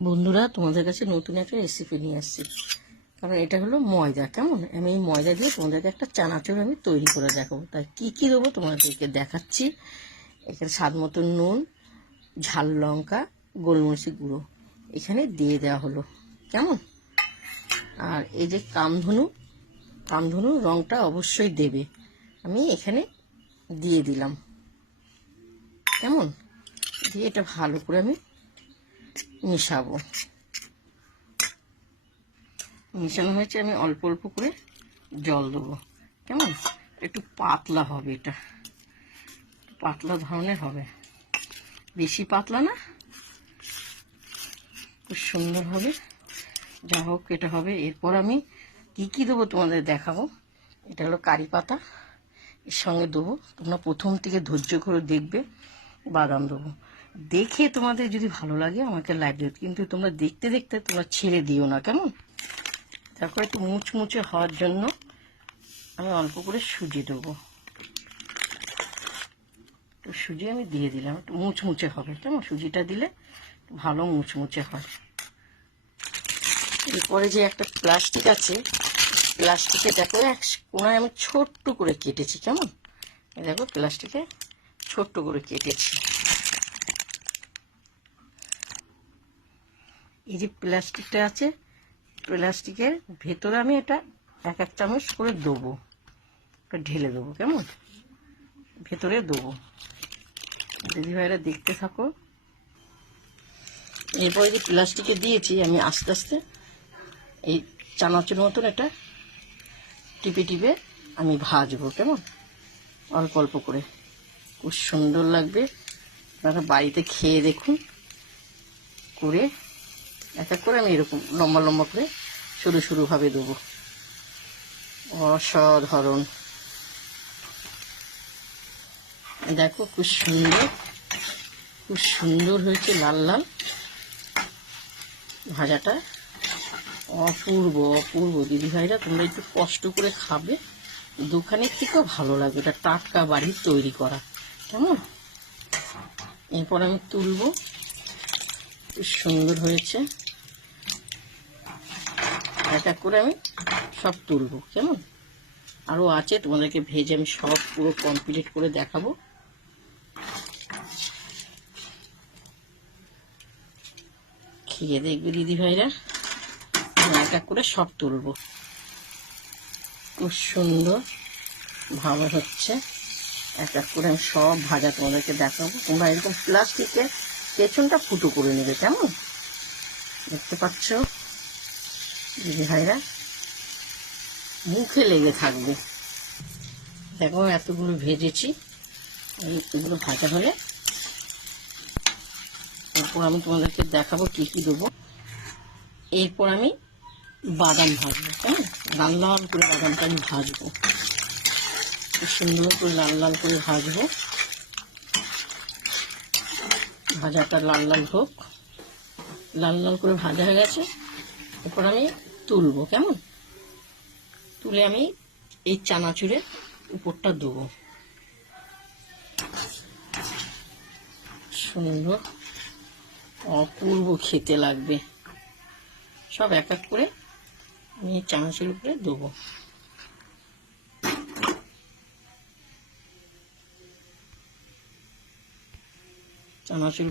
বন্ধুরা, তোমাদের কাছে নতুন একটা রেসিপি নিয়ে আসছি। কারণ এটা হলো ময়দা। কেমন, আমি এই ময়দা দিয়ে তোমাদেরকে একটা চানাচুর আমি তৈরি করে দেখাবো। তাই কী কী দেবো তোমাদেরকে দেখাচ্ছি। এখানে স্বাদ মতো নুন, ঝাল লঙ্কা, গোলমরিচের গুঁড়ো এখানে দিয়ে দেওয়া হলো। কেমন, আর এই যে কামধনু রঙটা অবশ্যই দেবে, আমি এখানে দিয়ে দিলাম। কেমন, দিয়ে এটা ভালো করে আমি মিশাবো। মিশানো হয়েছে, আমি অল্প অল্প করে জল দেবো। কেমন, একটু পাতলা হবে, এটা পাতলা ধরনের হবে, বেশি পাতলা না, খুব সুন্দর হবে। যা হোক, এটা হবে। এরপর আমি কি কি দেবো তোমাদের দেখাবো। এটা হলো কারি পাতা, এর সঙ্গে দেবো। তোমরা প্রথম থেকে ধৈর্য করে দেখবে। বাদাম দেবো, দেখে তোমাদের যদি ভালো লাগে আমাকে লাইক দিও, কিন্তু তোমরা দেখতে দেখতে তোমরা ছেড়ে দিও না। কেমন, তারপর একটু মুচমুচে হওয়ার জন্য আমি অল্প করে সুজি দেবো। তো সুজি আমি দিয়ে দিলাম, একটু মুচমুচে হবে। কেমন, সুজিটা দিলে ভালো মুচমুচে হয়। এরপরে যে একটা প্লাস্টিক আছে, প্লাস্টিকে দেখো এক কোনায় আমি ছোট্ট করে কেটেছি। কেমন, দেখো প্লাস্টিকে ছোট্ট করে কেটেছি। এই যে প্লাস্টিকটা আছে, প্লাস্টিকের ভেতরে আমি এটা এক এক চামচ করে দেবো, ঢেলে দেবো। কেমন, ভেতরে দেবো। দিদিভাইরা দেখতে থাকো। এরপরে যে প্লাস্টিকে দিয়েছি, আমি আস্তে আস্তে এই চানাচুর মতন এটা টিপে টিপে আমি ভাজবো। কেমন, অল্প অল্প করে, খুব সুন্দর লাগবে। আপনারা বাড়িতে খেয়ে দেখুন করে। এক এক করে আমি এরকম লম্বা লম্বা করে সরু সরুভাবে দেবো। অসাধারণ, দেখো খুব সুন্দর হয়েছে। লাল লাল ভাজাটা অপূর্ব অপূর্ব। দিদিভাইরা তোমরা একটু কষ্ট করে খাবে, দোকানের থেকেও ভালো লাগবে। এটা টাটকা বাড়ির তৈরি করা। কেমন, এরপর আমি তুলবো। খুব সুন্দর হয়েছে। এক এক করে আমি সব তুলবো। কেমন, আরও আছে, তোমাদেরকে ভেজে আমি সব পুরো কমপ্লিট করে দেখাবো। খেয়ে দেখবে দিদিভাইরা। এক এক করে সব তুলবো। খুব সুন্দর ভাবে হচ্ছে। এক এক করে আমি সব ভাজা তোমাদেরকে দেখাবো। তোমরা এরকম প্লাস্টিকে পেছনটা ফুটো করে নেবে। কেমন, দেখতে পাচ্ছ দিদিভাইরা, মুখে লেগে থাকবে। দেখো এতগুলো ভেজেছি, এগুলো ভাজা হলে এরপর আমি তোমাদেরকে দেখাবো কি কি দেবো। এরপর আমি বাদাম ভাজবো। হ্যাঁ, লাল লাল করে বাদামটা আমি ভাজবো, খুব সুন্দর করে লাল লাল করে ভাজবো। ভাজাটা লাল লাল হোক। লাল লাল করে ভাজা হয়ে গেছে, এরপর আমি তুলবো। কেমন, তুলে আমি এই চানাচুরের উপরটা দেবো। সুন্দর অপূর্ব খেতে লাগবে। সব এক এক করে আমি চানাচুর উপরে দেবো। চানাচুর,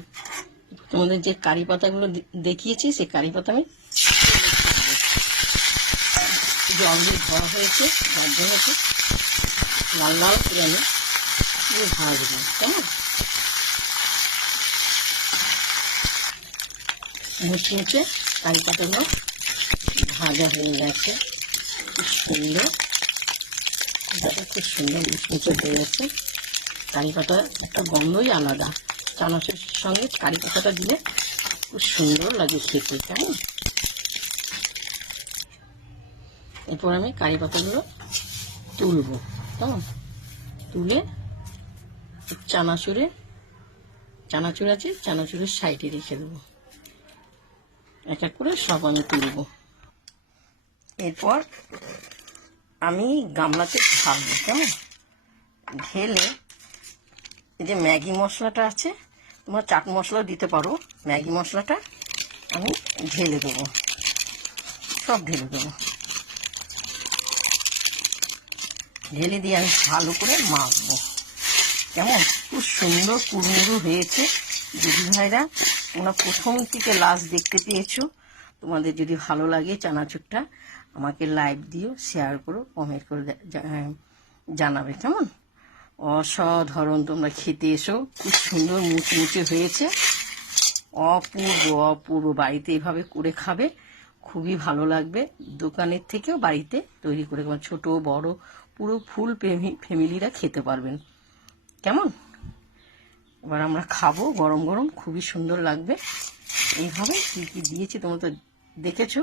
তোমাদের যে কারি পাতাগুলো দেখিয়েছি, সেই কারি পাতা আমি জল দিয়ে ধোয়া হয়েছে, যার জন্য লাল লাল করে আমি ভাজবো। কেমন, মুচমুচে কারি পাতাগুলো ভাজা হয়ে গেছে। খুব সুন্দর, খুব সুন্দর মুচমুচে হয়ে গেছে। কারি পাতা একটা গন্ধই আলাদা। চানাচুরের সঙ্গে কারি পাতাটা দিলে খুব সুন্দর লাগে খেতে। কেমন, এরপর আমি কারি পাতাগুলো তুলবো। কেমন, তুলে চানাচুর আছে, চানাচুরের সাইডে রেখে দেবো। এক এক করে সব আমি তুলবো। এরপর আমি গামলাতে ঢালবো। কেমন, ঢেলে এই যে ম্যাগি মশলাটা আছে, তোমরা চাট মশলা দিতে পারো, ম্যাগি মশলাটা আমি ঢেলে দেবো, সব ঢেলে দেবো। ঢেলে দিয়ে আমি ভালো করে মাখবো। কেমন খুব সুন্দর কুড়মুড়ো হয়েছে। দিদি ভাইরা, তোমরা প্রথম থেকে লাস্ট দেখতে পেয়েছো। তোমাদের যদি ভালো লাগে চানাচুরটা, আমাকে লাইক দিও, শেয়ার করো, কমেন্ট করে জানাবে। কেমন অসাধারণ, তোমরা খেতে এসো। খুব সুন্দর মুচমুচে হয়েছে, অপূর্ব অপূর্ব। বাড়িতে এভাবে করে খাবে, খুবই ভালো লাগবে। দোকানের থেকেও বাড়িতে তৈরি করে খাবেন, ছোট বড় পুরো ফুল ফ্যামিলিরা খেতে পারবেন। কেমন, এবার আমরা খাবো গরম গরম, খুবই সুন্দর লাগবে। এইভাবে কি কি দিয়েছি তোমরা তো দেখেছো।